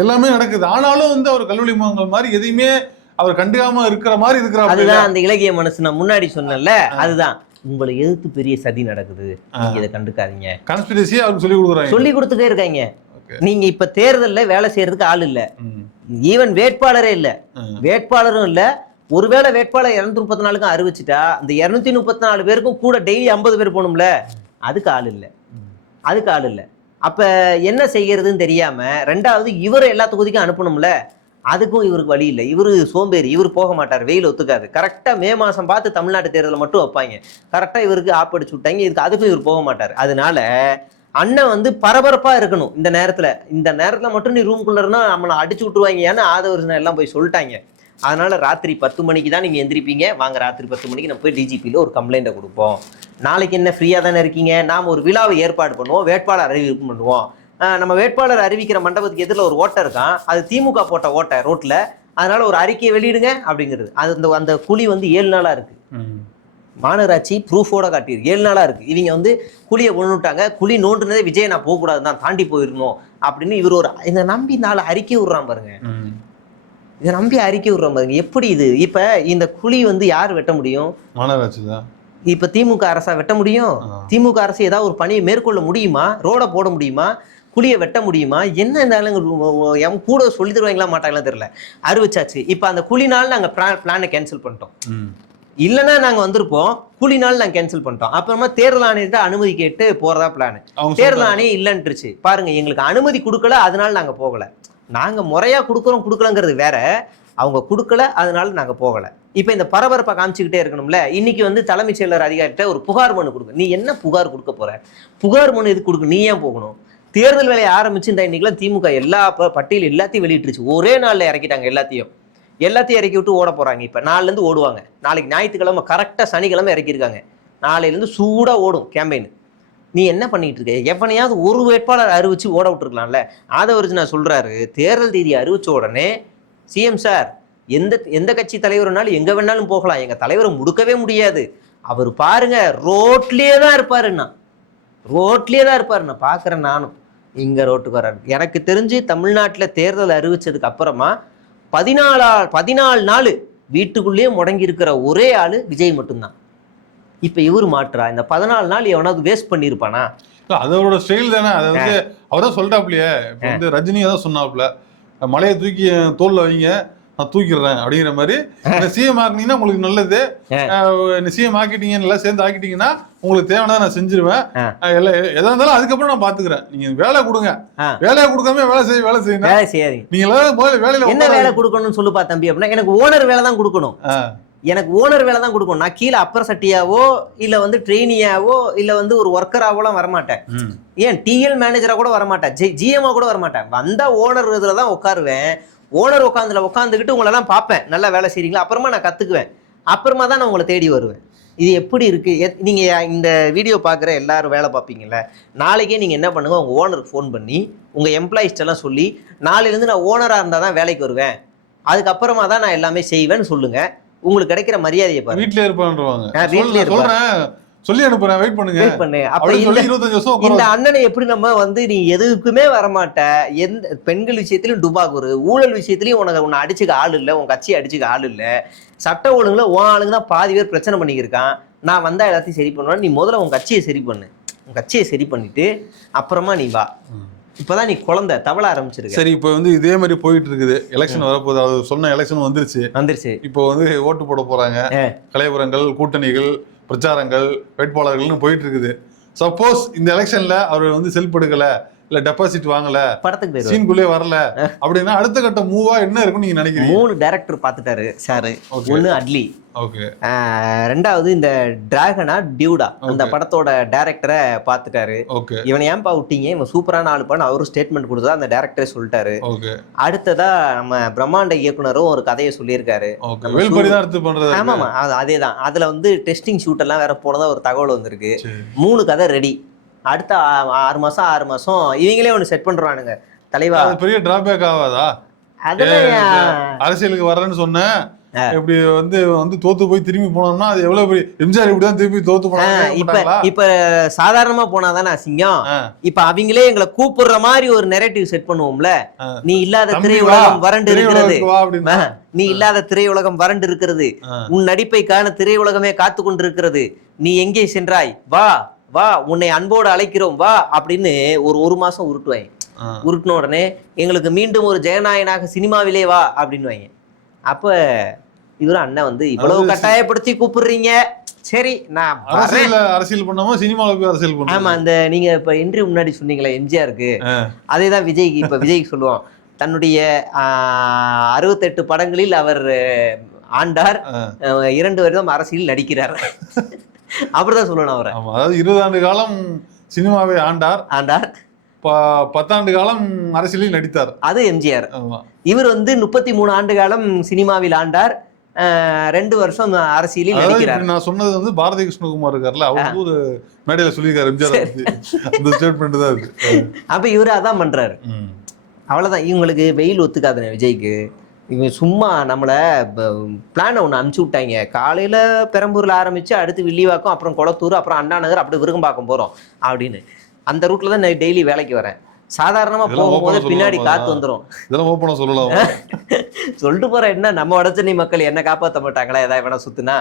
எல்லாமே நடக்குது. ஆனாலும் அவர் கல்லூரி முகங்கள் மாதிரி எதையுமே அவர் கண்டுக்காம இருக்கிற மாதிரி இருக்கிறார். அதுதான் அந்த இலகிய மனசு நான் முன்னாடி சொன்னேன்ல, அதுதான் உங்களை எதிர்த்து பெரிய சதி நடக்குது, நீங்க இதை கண்டுக்காதீங்க. கான்ஸ்பிரசி அவருக்கு சொல்லி கொடுத்துட்டே இருக்காங்க. நீங்க இப்ப தேர்தல்ல வேலை செய்யறதுக்கு ஆள் இல்ல, ஈவன் வேட்பாளரே இல்ல, வேட்பாளரும் இல்ல. ஒருவேளை வேட்பாளர் 234க்கும் அறிவிச்சுட்டா அந்த 234 பேருக்கும் கூட டெய்லி 50 பேர் போகணும்ல, அதுக்கு ஆள் இல்ல. அப்ப என்ன செய்யறதுன்னு தெரியாம, 2வது இவரை எல்லா தொகுதிக்கும் அனுப்பணும்ல, அதுக்கும் இவருக்கு வழி இல்லை. இவரு சோம்பேறி, இவர் போக மாட்டார், வெயில் ஒத்துக்காது. கரெக்டா மே மாசம் பார்த்து தமிழ்நாட்டு தேர்தலை மட்டும் வைப்பாங்க, கரெக்டா இவருக்கு ஆப்படிச்சு விட்டாங்க, அதுக்கும் இவர் போக மாட்டார். அதனால அண்ணன் பரபரப்பா இருக்கணும். இந்த நேரத்துல மட்டும் நீ ரூம்குள்ள இருந்தா நம்மளை அடிச்சு விட்டுருவாங்க, ஏன்னா ஆதவர்சனா எல்லாம் போய் சொல்லிட்டாங்க. அதனால ராத்திரி 10 மணிக்கு தான் நீங்க எந்திரிப்பீங்க, வாங்க ராத்திரி 10 மணிக்கு நம்ம போய் டிஜிபியில் ஒரு கம்ப்ளைண்ட்டை கொடுப்போம். நாளைக்கு என்ன ஃப்ரீயா தானே இருக்கீங்க, நாம ஒரு விழாவை ஏற்பாடு பண்ணுவோம், வேட்பாளர் அறிவிப்பு பண்ணுவோம். நம்ம வேட்பாளர் அறிவிக்கிற மண்டபத்துக்கு எதிரில் ஒரு ஓட்டை இருக்கான், அது திமுக போட்ட ஓட்டை ரோட்ல, அதனால ஒரு அறிக்கையை வெளியிடுங்க அப்படிங்கிறது. அந்த குழி 7 நாளா இருக்கு, மாநகராட்சி ப்ரூஃபோட காட்டியிருக்கு, 7 நாளா இருக்கு. இவங்க குழியை கொண்டுட்டாங்க, குழி நோண்டுனதே விஜய் நான் போகக்கூடாது தான், தாண்டி போயிருக்கணும் அப்படின்னு இவர் இதை நம்பி 4 அறிக்கை விடுறான் பாருங்க. இதை நம்பி அறிக்கை விடுறோம் பாருங்க, எப்படி இது? இப்ப இந்த குழி யார் வெட்ட முடியும்? மாநகராட்சி தான். இப்ப திமுக அரசா வெட்ட முடியும்? திமுக அரசு ஏதாவது ஒரு பணியை மேற்கொள்ள முடியுமா? ரோட போட முடியுமா? குழியை வெட்ட முடியுமா? என்ன இருந்தாலும் கூட சொல்லி தருவாங்களா மாட்டாங்களா தெரியல. அறிவிச்சாச்சு, இப்ப அந்த குழினால நாங்க பிளானை கேன்சல் பண்ணிட்டோம், இல்லைன்னா நாங்க வந்திருப்போம், குழினால நாங்க கேன்சல் பண்ணிட்டோம். அப்புறமா தேர்தல் ஆணையத்தை அனுமதி கேட்டு போறதா பிளான். தேர்தல் ஆணையம் இல்லைன்றுச்சு. பாருங்க, எங்களுக்கு அனுமதி கொடுக்கல, அதனால நாங்க போகல. நாங்க முறையா கொடுக்கலங்கிறது வேற, அவங்க கொடுக்கல, அதனால நாங்க போகல. இப்ப இந்த பரபரப்பை காமிச்சுக்கிட்டே இருக்கணும்ல. இன்னைக்கு தலைமைச் செயலர் அதிகாரிட்ட ஒரு புகார் மனு கொடுக்க, நீ என்ன புகார் கொடுக்க போற? புகார் மனு எதுக்கு கொடுக்க? நீ ஏன் போகணும்? தேர்தல் வேலையை ஆரம்பிச்சு இந்த இன்னைக்குலாம் திமுக எல்லா பட்டியல் எல்லாத்தையும் வெளியிட்டுருச்சு, ஒரே நாள்ல இறக்கிட்டாங்க. எல்லாத்தையும் இறக்கி விட்டு ஓட போறாங்க. இப்ப நாளைல இருந்து ஓடுவாங்க. நாளைக்கு ஞாயிற்றுக்கிழமை, கரெக்டா சனிக்கிழமை இறக்கியிருக்காங்க. நாளையில இருந்து சூடா ஓடும் கேம்பெயின். நீ என்ன பண்ணிட்டு இருக்க? எவனையாவது ஒரு வேட்பாளர் அறிவிச்சு ஓட விட்டுருக்கலாம்ல. ஆதவர்ஜுனா சொல்றாரு, தேர்தல் தேதி அறிவிச்ச உடனே சிஎம் சார் எந்த கட்சி தலைவர்னாலும் எங்க வேணாலும் போகலாம், எங்க தலைவரை முடுக்கவே முடியாது, அவர் பாருங்க ரோட்லயே தான் இருப்பாருன்னா, பாக்குறேன் நானும் இங்க ரோட்டுக்கு வர்றாரு. எனக்கு தெரிஞ்சு தமிழ்நாட்டில் தேர்தல் அறிவிச்சதுக்கு அப்புறமா 14 நாள் வீட்டுக்குள்ளேயே முடங்கி இருக்கிற ஒரே ஆளு விஜய் மட்டும்தான். இப்ப இவரு மாற்றா இந்த 14 நாள் எவனாவது வேஸ்ட் பண்ணிருப்பானா? அதோட ஸ்டைல் தானே. அதை வந்து அவர்தான் சொல்லிட்டாப்லையே. இப்ப வந்து ரஜினியா தான் சொன்னாப்ல, மலையை தூக்கி தோல்ல வைங்க நான் தூக்கிடுறேன் அப்படிங்கிற மாதிரி. சிஎம் ஆக்கினீங்கன்னா உங்களுக்கு நல்லது, சிஎம் ஆக்கிட்டீங்கன்னு எல்லாம் சேர்ந்து ஆக்கிட்டீங்கன்னா உங்களுக்கு தேவையான நான் செஞ்சிருவேன், எதா இருந்தாலும் அதுக்கப்புறம் நான் பாத்துக்கிறேன், நீங்க வேலை கொடுங்க, வேலையை கொடுக்காம வேலை செய்யணும். நீங்க முதல்ல வேலையில என்ன வேலை கொடுக்கணும்னு சொல்லுப்பா தம்பி அப்படின்னா, எனக்கு ஓனர் வேலை தான் கொடுக்கணும், நான் கீழே அப்பர் சட்டியாவோ இல்ல வந்து ட்ரெயினியாவோ இல்ல வந்து ஒரு ஒர்க்கராவோலாம் வரமாட்டேன், ஏன் டிஎல் மேனேஜரா கூட வரமாட்டேன், ஜிஎம்ஆ கூட வரமாட்டேன். வந்தா ஓனர் இதுலதான் உட்காருவேன். ஓனர் உட்காந்துக்கிட்டு உங்களெல்லாம் பார்ப்பேன், நல்லா வேலை செய்றீங்களா, அப்புறமா நான் கத்துக்குவேன், அப்புறமா தான் நான் உங்களை தேடி வருவேன். இது எப்படி இருக்கு? நீங்க இந்த வீடியோ பார்க்குற எல்லாரும் வேலை பார்ப்பீங்கல்ல, நாளைக்கே நீங்க என்ன பண்ணுங்க, உங்க ஓனருக்கு ஃபோன் பண்ணி உங்க எம்ப்ளாயிஸ்ட் எல்லாம் சொல்லி, நாளையிலேருந்து நான் ஓனரா இருந்தா தான் வேலைக்கு வருவேன், அதுக்கப்புறமா தான் நான் எல்லாமே செய்வேன்னு சொல்லுங்க. உங்களுக்கு கிடைக்கிற மரியாதையை பாருங்க. வீட்லயே இருப்பான் சொல்லி அனுப்புறேன், வெயிட் பண்ணு. அப்ப 25 வருஷம் இந்த அண்ணனை எப்படி நம்ம வந்து நீ எதுக்குமே வரமாட்ட, எந்த பெண்கள் விஷயத்திலும் டுபாகூர், ஊழல் விஷயத்திலயும் உன்னை அடிச்சுக்க ஆள் இல்லை, உன் கட்சியை அடிச்சுக்க ஆள் இல்லை, சட்ட ஒழுங்குல உன் ஆளுங்க தான் பாதி பேர் பிரச்சனை பண்ணிக்கிருக்கான், நான் வந்தா எல்லாத்தையும் சரி பண்ணுவேன். நீ முதல்ல உன் கட்சியை சரி பண்ணு, உன் கட்சியை சரி பண்ணிட்டு அப்புறமா நீ வா. இப்பதான் நீ குழந்தை தவள ஆரம்பிச்சிருக்க. சரி, இப்போ வந்து இதே மாதிரி போயிட்டு இருக்குது, எலெக்ஷன் வரப்போகுது, அவர் சொன்ன எலெக்ஷன் வந்துருச்சு. இப்போ வந்து ஓட்டு போட போறாங்க, கலைபுரங்கள், கூட்டணிகள், பிரச்சாரங்கள், வேட்பாளர்கள்னு போயிட்டு இருக்குது. சப்போஸ் இந்த எலெக்ஷன்ல அவர் வந்து செல்படுக்கல, இல்ல டெபாசிட் வாங்கல, படத்துக்கு சீன்குள்ளே வரல அப்படின்னா அடுத்த கட்ட மூவா என்ன இருக்கும் நீங்க நினைக்கிறீங்க? 3 டைரக்டர் பாத்துட்டாரு சார். ஒண்ணு அட்லி, ஓகே, ரெண்டாவது இந்த டிராகனா டியூடா அந்த படத்தோட டைரக்டரை பாத்துட்டாரு. ஓகே, இவனை ஏன்பா விட்டீங்க, இவன் சூப்பரான ஆளு பண்ண அவரும் ஸ்டேட்மெண்ட் கொடுத்தா அந்த டைரக்டரே சொல்லிட்டாரு. ஓகே, அடுத்ததா நம்ம பிரம்மாண்ட இயக்குனரும் ஒரு கதையை சொல்லியிருக்காரு. ஆமாமா, அதேதான். அதுல வந்து டெஸ்டிங் ஷூட் எல்லாம் வேற போனதா ஒரு தகவல் வந்திருக்கு. 3 கதை ரெடி. அடுத்த 6 மாசம் இவங்களே ஒண்ணு செட் பண்றானுங்க. தலைவா பெரிய டிராபேக் ஆகாதா? அரசியலுக்கு வரேன்னு சொன்னேன், இப்படி வந்து தோத்து போய் திரும்பி போனோம்னா அது எவ்வளவு பெரிய எம்ஜிஆர் இப்படிதான் திரும்பி தோத்து போனாங்க. இப்ப சாதாரணமா போனாதானே அசிங்கம். இப்ப அவங்களே எங்களை கூப்பிடுற மாதிரி ஒரு நெரேட்டிவ் செட் பண்ணுவோம்ல, நீ இல்லாத திரையுலகம் வறண்டு இருக்கிறது, நீ இல்லாத திரையுலகம் வறண்டு இருக்கிறது, உன் நடிப்பை காண திரையுலகமே காத்து கொண்டிருக்கிறது, நீ எங்கே சென்றாய், வா வா உன்னை அன்போடு அழைக்கிறோம் வா அப்படின்னு ஒரு மாசம் உருட்டுவாங்க. உருட்டின உடனே எங்களுக்கு மீண்டும் ஒரு ஜெயநாயகனாக சினிமாவிலே வா அப்படின்னு. அப்ப இவரு அண்ணன் வந்து இவ்வளவு கட்டாயப்படுத்தி கூப்பிடுறீங்க, சரி நான் அரசியல் பண்ணாம சினிமாவில் போய் அரசியல் பண்ண. ஆமா, அந்த நீங்க இப்ப இன்டர்வியூ முன்னாடி சொன்னீங்களே எம்ஜிஆருக்கு, அதேதான் விஜய்க்கு. இப்ப விஜய்க்கு சொல்லுவோம், தன்னுடைய 68 படங்களில் அவர் ஆண்டார், 2 வருடம் அரசியல் நடிக்கிறார், அப்படிதான் சொல்லணும் அவரை. அதாவது 20 ஆண்டு காலம் சினிமாவை ஆண்டார், 10 ஆண்டு காலம் அரசியலில் நடித்தார், அது எம்ஜிஆர். இவர் வந்து 33 ஆண்டு காலம் சினிமாவில் ஆண்டார், 2 வருஷம் அரசியலில் நடிக்கிறார். நான் சொன்னது வந்து பாரதி கிருஷ்ணகுமார் இருக்கார்ல, அவர் ஒரு மேடையில சொல்லியிருக்காரு எம்ஜிஆர், அந்த ஸ்டேட்மெண்ட் தான் இருக்கு. அப்ப இவரு அதான் பண்றாரு. அவ்வளவுதான். இவங்களுக்கு வெயில் ஒத்துக்காதுண்ணே விஜய்க்கு. இவங்க சும்மா நம்மளை பிளானை ஒன்று அனுப்பிச்சு விட்டாங்க. காலையில் பெரம்பூரில் ஆரம்பித்து அடுத்து வில்லிவாக்கம், அப்புறம் கொளத்தூர், அப்புறம் அண்ணா நகர், அப்படி விருகம்பாக்கம் போகிறோம் அப்படின்னு. அந்த ரூட்டில் தான் நான் டெய்லி வேலைக்கு வரேன். சாதாரணமாக போகும்போது பின்னாடி காற்று வந்துடும். இதெல்லாம் ஓப்பனாக சொல்லலாம். சொல்லிட்டு போகிறேன், என்ன நம்ம வடச்சென்னை மக்கள் என்ன காப்பாற்ற மாட்டாங்களா ஏதாவது வேணா சுற்றுனா?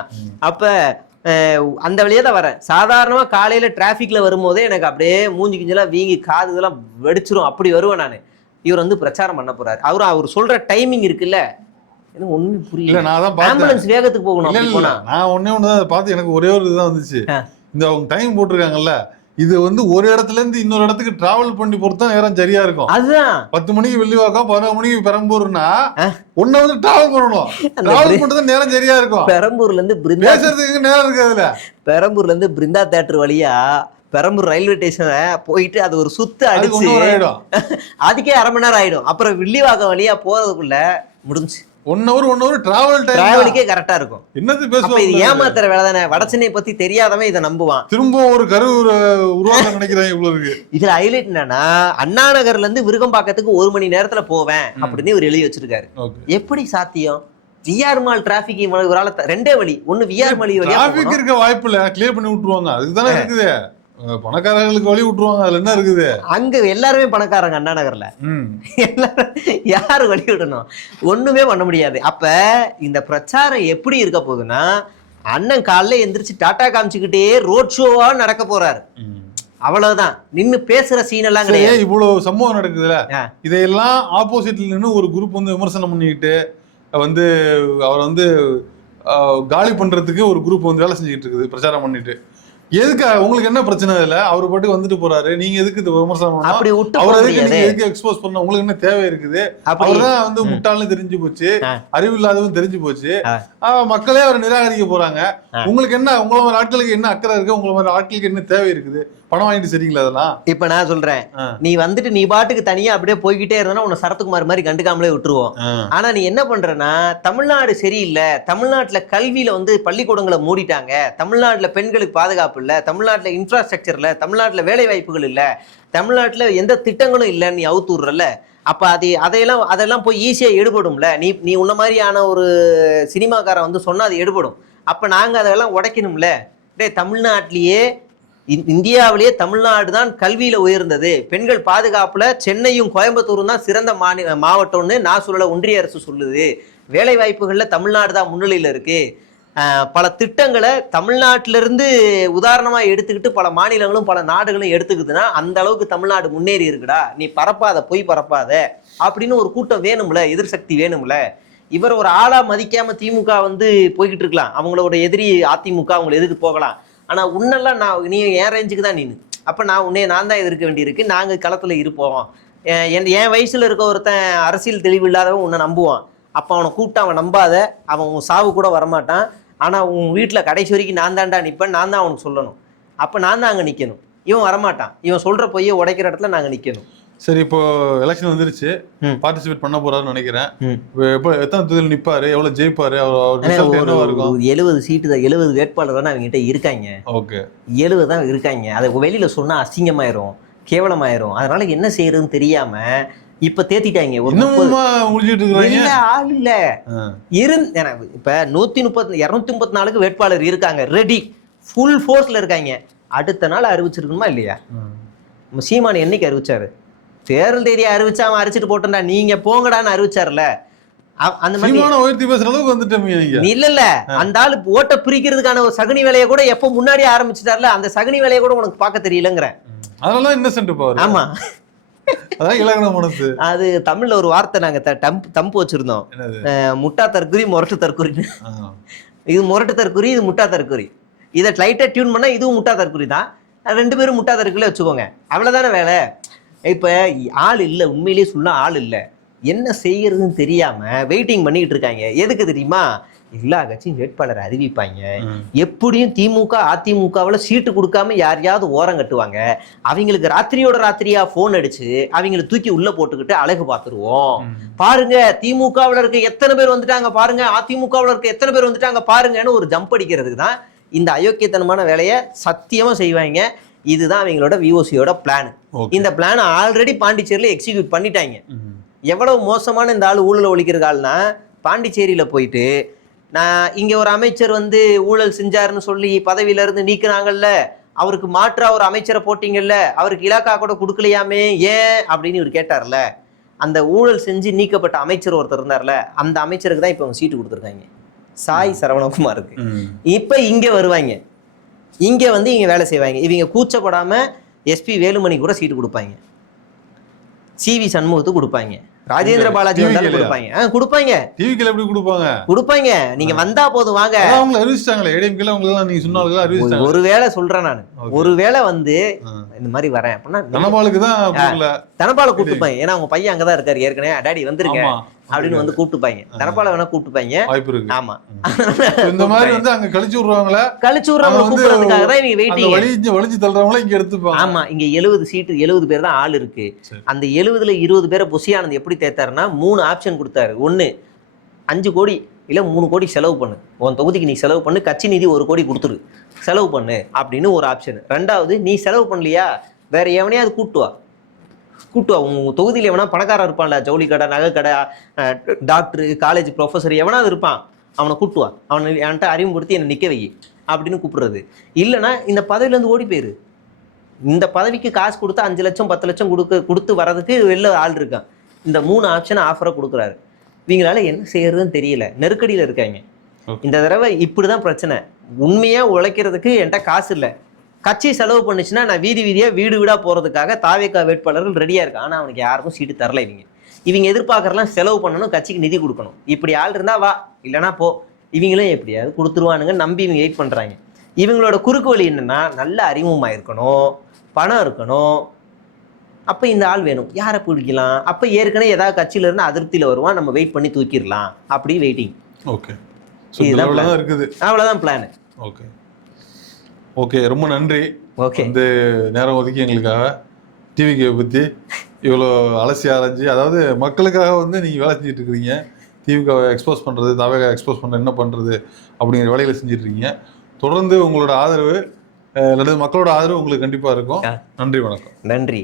அப்போ அந்த வழியே தான் வரேன். சாதாரணமாக காலையில் டிராஃபிக்கில் வரும்போதே எனக்கு அப்படியே மூஞ்சி கிஞ்செல்லாம் வீங்கி காது இதெல்லாம் வெடிச்சிரும், அப்படி வருவேன் நான். இவர் வந்து பிரச்சாரம் பண்ண போறாரு. அவர் சொல்ற டைமிங் இருக்குல்ல, எனக்கு ஒண்ணுமே புரியல. ஆம்புலன்ஸ் வேகத்துக்கு போகணும். நான் ஒண்ணே பார்த்து எனக்கு ஒரே ஒரு இதுதான் வந்துச்சு. இந்த அவங்க டைம் போட்டிருக்காங்கல்ல, இது வந்து ஒரு இடத்துல இருந்து இன்னொரு இடத்துக்கு டிராவல் பண்ணி பொறுத்தா நேரம் சரியா இருக்கும். அதுதான் 10 மணிக்கு வில்லிவாக்கம், 11 மணிக்கு பெரம்பூர்னா ஒன்ன வந்து டிராவல் பண்ணணும். டிராவல் பண்றது நேரம் சரியா இருக்கும். பெரம்பூர்ல இருந்து பேசுறதுக்கு நேரம் இருக்காதுல. பெரம்பூர்ல இருந்து பிருந்தா தியேட்டர் வழியா பெரம்பூர் ரயில்வே ஸ்டேஷனை போயிட்டு அது ஒரு சுத்து அடிச்சு அதுக்கே 1/2 மணி நேரம் ஆயிடும். அப்புறம் வில்லிவாக்கம் வழியா போறதுக்குள்ள முடிஞ்சு. 1 hour டிராவல் டைம், டிராவலுக்கே கரெக்டா இருக்கும். என்னது அப்ப இது பேசுவாங்க? ஏமாத்துற வேலை தானே. வடசென்னை பத்தி தெரியாதவன் இதை நம்புவான். திரும்ப ஒரு கரு உருவாக்க நினைக்கிறாங்க இவ்வளவு இருக்கு. இதுல ஹைலைட் என்னன்னா, அண்ணா நகர்ல இருந்து விருகம்பாக்கத்துக்கு 1 மணி நேரத்துல போவேன் அப்படின்னு இவர் எழுதி வச்சிருக்காரு. எப்படி சாத்தியம்? விஆர் மால் டிராபிக் இவரால 2 வழி. ஒண்ணு விஆர் மால் வழியா டிராபிக் இருக்க வாய்ப்பு இல்ல, கிளியர் பண்ணி விட்டுருவாங்க. அதுக்குதானே இருக்குது, பணக்காரர்களுக்கு வழி விட்டுருவாங்க. அதுல என்ன இருக்குது? அங்க எல்லாருமே பணக்காரங்க அண்ணா நகர்ல. எல்லாரும் யாரு வழி விடணும்? ஒண்ணுமே பண்ண முடியாது. அப்ப இந்த பிரச்சாரம் எப்படி இருக்க போகுதுன்னா, அண்ணன் காலைல எந்திரிச்சு டாடா காமிச்சுக்கிட்டே ரோட் ஷோவா நடக்க போறாரு. அவ்வளவுதான். நின்னு பேசுற சீன் எல்லாம் கிடையாது. இவ்வளவு சம்பவம் நடக்குதுல, இதையெல்லாம் ஆப்போசிட்ல நின்று ஒரு குரூப் வந்து விமர்சனம் பண்ணிக்கிட்டு வந்து அவர் வந்து காலி பண்றதுக்கு ஒரு குரூப் வந்து வேலை செஞ்சுக்கிட்டு இருக்குது, பிரச்சாரம் பண்ணிட்டு. எதுக்கு உங்களுக்கு என்ன பிரச்சனை இல்ல? அவரு பாட்டுக்கு வந்துட்டு போறாரு, நீங்க எதுக்கு இந்த விமர்சனம் பண்ணணும்? அப்படி விட்டு அவர் எதுக்கு எக்ஸ்போஸ் பண்ண? உங்களுக்கு என்ன தேவை இருக்குது? அவர்தான் வந்து முட்டாள்னு தெரிஞ்சு போச்சு, அறிவில்லாதவன் தெரிஞ்சு போச்சு. மக்களே அவர் நிராகரிக்க போறாங்க. உங்களுக்கு என்ன, உங்களை மாதிரி ஆட்களுக்கு என்ன அக்கறை இருக்கு? உங்களை மாதிரி ஆட்களுக்கு என்ன தேவை இருக்குது? பணம் வாங்கிட்டு சரிங்களா? அதெல்லாம் இப்ப நான் சொல்றேன், நீ வந்துட்டு நீ பாட்டுக்கு தனியா அப்படியே போய்கிட்டே இருந்தா உன்னை சரத்குமார் மாதிரி கண்டுக்காமலே விட்டுருவோம். ஆனா நீ என்ன பண்றனா, தமிழ்நாடு சரியில்லை, தமிழ்நாட்டுல கல்வியில வந்து பள்ளிக்கூடங்களை மூடிட்டாங்க, தமிழ்நாட்டுல பெண்களுக்கு பாதுகாப்பு இல்ல, தமிழ்நாட்டுல இன்ஃப்ராஸ்ட்ரக்சர் இல்ல, தமிழ்நாட்டுல வேலை வாய்ப்புகள் இல்ல, தமிழ்நாட்டுல எந்த திட்டங்களும் இல்லைன்னு நீ அவுத்துடுறல. அப்ப அதெல்லாம் போய் ஈஸியா எடுபடும்ல. நீ உன்ன மாதிரியான ஒரு சினிமாக்காரன் வந்து சொன்னா அது எடுபடும். அப்ப நாங்க அதெல்லாம் உடைக்கணும்ல. தமிழ்நாட்டிலேயே இந்தியாவிலேயே தமிழ்நாடு தான் கல்வியில உயர்ந்தது, பெண்கள் பாதுகாப்புல சென்னையும் கோயம்புத்தூரும் தான் சிறந்த மாவட்டம்னு நான் சொல்லல, ஒன்றிய அரசு சொல்லுது. வேலை வாய்ப்புகள்ல தமிழ்நாடு தான் முன்னிலையில இருக்கு. பல திட்டங்களை தமிழ்நாட்டிலிருந்து உதாரணமா எடுத்துக்கிட்டு பல மாநிலங்களும் பல நாடுகளும் எடுத்துக்குதுன்னா அந்த அளவுக்கு தமிழ்நாடு முன்னேறி இருக்குடா. நீ பரப்பாத, பொய் பரப்பாத அப்படின்னு ஒரு கூட்டம் வேணும்ல, எதிர்சக்தி வேணும்ல. இவர் ஒரு ஆளா மதிக்காம திமுக வந்து போய்கிட்டு இருக்கலாம், அவங்களோட எதிரி அதிமுக அவங்களை எதிர்த்து போகலாம். ஆனா உன்னெல்லாம் நீ என் ரேஞ்சுக்கு தான் நின்று, அப்ப நான் தான் எதிர்க்க வேண்டியிருக்கு. நாங்க களத்துல இருப்போம். என் வயசுல இருக்க ஒருத்தன் அரசியல் தெளிவு இல்லாதவன் உன்னை நம்புவான். அப்ப அவனை கூப்பிட்டு அவன் நம்பாத, அவன் உன் சாவு கூட வரமாட்டான். ஆனா உன் வீட்டுல கடைசி வரைக்கும் நான் தான்டா நிற்பேன், நான் தான் அவனுக்கு சொல்லணும். அப்ப நான் தான் அங்க நிக்கணும். இவன் வரமாட்டான், இவன் சொல்ற பொய்யை உடைக்கிற இடத்துல நாங்க நிக்கணும். சரி, இப்போ எலெக்ஷன் வந்துருச்சு, பார்ட்டிசிபேட் பண்ண போறாருன்னு நினைக்கிறேன். எத்தனை தொகுதியில் நிப்பாரு, எவ்வளவு ஜெயிப்பாரு? 70 சீட்டு தான், 70 வேட்பாளர் தானே அவங்க கிட்ட இருக்காங்க. ஓகே, 70 தான் இருக்காங்க. அதை வெளியில சொன்னா அசிங்கமாயிரும், கேவலமாயிரும். அதனால என்ன செய்யறதுன்னு தெரியாம இப்ப தேத்திட்டாங்க. ஆள் இல்ல இப்ப 234 வேட்பாளர் இருக்காங்க, ரெடி, ஃபுல் ஃபோர்ஸ்ல இருக்காங்க. அடுத்த நாள் அறிவிச்சிருக்கணுமா இல்லையா? சீமான் என்னைக்கு அறிவிச்சாரு? தேர்தல் தேதியை அறிவிச்சா அவன் அரிச்சிட்டு போட்டா, நீங்க போங்கடான்னு அறிவிச்சாருல. அந்த மாதிரி இல்ல அந்த ஆளு ஓட்ட பிரிக்கிறதுக்கான ஒரு சகுனி வேலையை கூட எப்ப முன்னாடி ஆரம்பிச்சுட்டார்ல, அந்த சகுனி வேலையை கூட உனக்கு பார்க்க தெரியலங்கிற. அதெல்லாம் இன்னசென்ட் பவர். ஆமா, அதான் இலக்கண மனசு. அது தமிழ்ல ஒரு வார்த்தை நாங்க தம்பு வச்சிருந்தோம், முட்டா தற்குறி, முரட்டு தற்குறி. இது முரட்டு தற்குறி, இது முட்டா தற்குறி. இதை லைட்டா டியூன் பண்ணா இதுவும் முட்டா தற்குறி தான். 2 பேரும் முட்டா தற்குறில வச்சுக்கோங்க, அவ்வளவுதானே வேலை. இப்ப ஆள் இல்லை, உண்மையிலேயே சொன்னா ஆள் இல்லை, என்ன செய்யறதுன்னு தெரியாம வெயிட்டிங் பண்ணிட்டு இருக்காங்க. எதுக்கு தெரியுமா? எல்லா கட்சியும் வேட்பாளர் அறிவிப்பாங்க, எப்படியும் திமுக அதிமுகவுல சீட்டு கொடுக்காம யாரையாவது ஓரம் கட்டுவாங்க. அவங்களுக்கு ராத்திரியோட ராத்திரியா போன் அடிச்சு அவங்களை தூக்கி உள்ள போட்டுக்கிட்டு அழகு பார்த்துருவோம். பாருங்க திமுகவுல இருக்க எத்தனை பேர் வந்துட்டாங்க பாருங்க, அதிமுகவுல இருக்க எத்தனை பேர் வந்துட்டாங்க பாருங்கன்னு ஒரு ஜம்ப் அடிக்கிறதுக்கு தான் இந்த அயோக்கியத்தனமான வேலையை சத்தியமா செய்வாங்க. இதுதான் அவங்களோட விஓசியோட பிளான். இந்த பிளான் ஆல்ரெடி பாண்டிச்சேரியில எக்ஸிக்யூட் பண்ணிட்டாங்க. எவ்வளவு மோசமான இந்த ஆள் ஊழல் ஒழிக்கிறது ஆள்னா, பாண்டிச்சேரியில போயிட்டு நான் இங்க ஒரு அமைச்சர் வந்து ஊழல் செஞ்சாருன்னு சொல்லி பதவியில இருந்து நீக்குனாங்கல்ல, அவருக்கு மாற்றா ஒரு அமைச்சரை போட்டீங்கல்ல, அவருக்கு இலாக்கா கூட கொடுக்கலையாமே ஏன் அப்படின்னு இவர் கேட்டார்ல. அந்த ஊழல் செஞ்சு நீக்கப்பட்ட அமைச்சர் ஒருத்தர் இருந்தார்ல, அந்த அமைச்சருக்கு தான் இப்ப அவங்க சீட்டு கொடுத்துருக்காங்க, சாய் சரவணகுமாருக்கு. இப்ப இங்க வருவாங்க, இங்க வந்து இங்க வேலை செய்வாங்க. இவங்க கூச்சப்படாம எஸ்பி வேலுமணி கூட சீட்டு கொடுப்பாங்க, சிவி சண்முகத்துக்கு கொடுப்பாங்க, ராஜேந்திர பாலாஜி வந்தாலும் கொடுப்பாங்க. கொடுப்பாங்க, டிவிக்கு எப்படி கொடுப்பாங்க? கொடுப்பாங்க. நீங்க வந்தா போதும் வாங்க. அவங்க அறிவிச்சிட்டாங்களே, ஏடிஎம்கே உங்களுக்கு நீங்க சொன்னாலும் அறிவிச்சிட்டாங்க. ஒருவேளை சொல்றேன் நான், ஒருவேளை வந்து இந்த மாதிரி வரேன் அப்படின்னா தனபாலுக்கு தான் கொடுக்கல, தனபாலை கூப்பிட்டுப்பாங்க. ஏன்னா அவங்க பையன் அங்கதான் இருக்காரு ஏற்கனவே, டாடி வந்துருங்க அப்படின்னு வந்து கூப்பிட்டுப்பாங்க. தனபாலை வேணா கூப்பிட்டுப்பாங்க, வாய்ப்பு இருக்கு. ஆமா, இந்த மாதிரி வந்து அங்க கழிச்சு விடுறவங்கள கூப்பிடுறதுக்காக தான் இவங்க வெயிட்டிங். வலிச்சு தள்ளுறவங்கள இங்க எடுத்துப்பாங்க. ஆமா, இங்க 70 சீட்டு, 70 பேர் தான் ஆள் இருக்கு. அந்த 70ல 20 பேரை புஷி ஆனந்த் எப்படி தேத்தாருன்னா 3 ஆப்ஷன் கொடுத்தாரு. ஒண்ணு, 5 கோடி இல்லை 3 கோடி செலவு பண்ணு, உன் தொகுதிக்கு நீ செலவு பண்ணு, கட்சி நிதி 1 கோடி கொடுத்துரு, செலவு பண்ணு அப்படின்னு ஒரு ஆப்ஷன். 2வது, நீ செலவு பண்ணலையா வேற எவனையாவது கூட்டுவா, உன் தொகுதியில் எவனா பணக்காரன் இருப்பான்ல, ஜவுளி கடை, நகை கடை, டாக்டரு, காலேஜ் ப்ரொஃபஸர் எவனாவது இருப்பான், அவனை கூட்டுவா, என்கிட்ட அறிமுகப்படுத்தி என்னை நிற்க வை அப்படின்னு கூப்பிடுறது. இல்லைன்னா இந்த பதவியிலேருந்து ஓடி போயிரு. இந்த பதவிக்கு காசு கொடுத்து 5 லட்சம் 10 லட்சம் கொடுத்து வர்றதுக்கு வெளில ஆள் இருக்கான். இந்த 3 ஆப்ஷனை ஆஃபரை கொடுக்குறாரு. இவங்களால என்ன செய்யறதுன்னு தெரியல, நெருக்கடியில் இருக்காங்க. இந்த தடவை இப்படிதான் பிரச்சனை. உண்மையா உழைக்கிறதுக்கு என்கிட்ட காசு இல்லை, கட்சி செலவு பண்ணுச்சுன்னா நான் வீதியா வீடு வீடா போறதுக்காக தாவேகா வேட்பாளர்கள் ரெடியா இருக்கான். ஆனா அவனுக்கு யாருக்கும் சீட்டு தரல. இவங்க எதிர்பார்க்கறலாம் செலவு பண்ணணும், கட்சிக்கு நிதி கொடுக்கணும். இப்படி ஆள் இருந்தா வா, இல்லைன்னா போ. இவங்களும் எப்படியாவது கொடுத்துருவானுங்க நம்பி இவங்க வெயிட் பண்றாங்க. இவங்களோட குறுக்கு வழி என்னன்னா, நல்ல அறிமுகமா இருக்கணும், பணம் இருக்கணும். அப்ப இந்த ஆள் வேணும், யாரை பிடிக்கலாம்? அப்ப ஏற்கனவே ஏதாவது கட்சியில இருந்து அதிருப்தியில வருவான், நம்ம வெயிட் பண்ணி தூக்கிடலாம், அப்படி வெயிட்டிங். ஓகே, இதுதான் இருக்குது. அவ்வளவுதான் பிளான். ஓகே ஓகே, ரொம்ப நன்றி. ஓகே, இந்த நேரம் ஒதுக்கி எங்களுக்காக டிவிகேவை பத்தி இவ்வளோ அலசி ஆராய்ச்சி, அதாவது மக்களுக்காக வந்து நீங்க வேலை செஞ்சுட்டு இருக்கிறீங்க. திமுகவை எக்ஸ்போஸ் பண்றது, தாவேகா எக்ஸ்போஸ் பண்றது, என்ன பண்றது அப்படிங்கிற வேலைகளை செஞ்சுட்டு இருக்கீங்க. தொடர்ந்து உங்களோட ஆதரவு, அல்லது மக்களோட ஆதரவு உங்களுக்கு கண்டிப்பா இருக்கும். நன்றி, வணக்கம். நன்றி.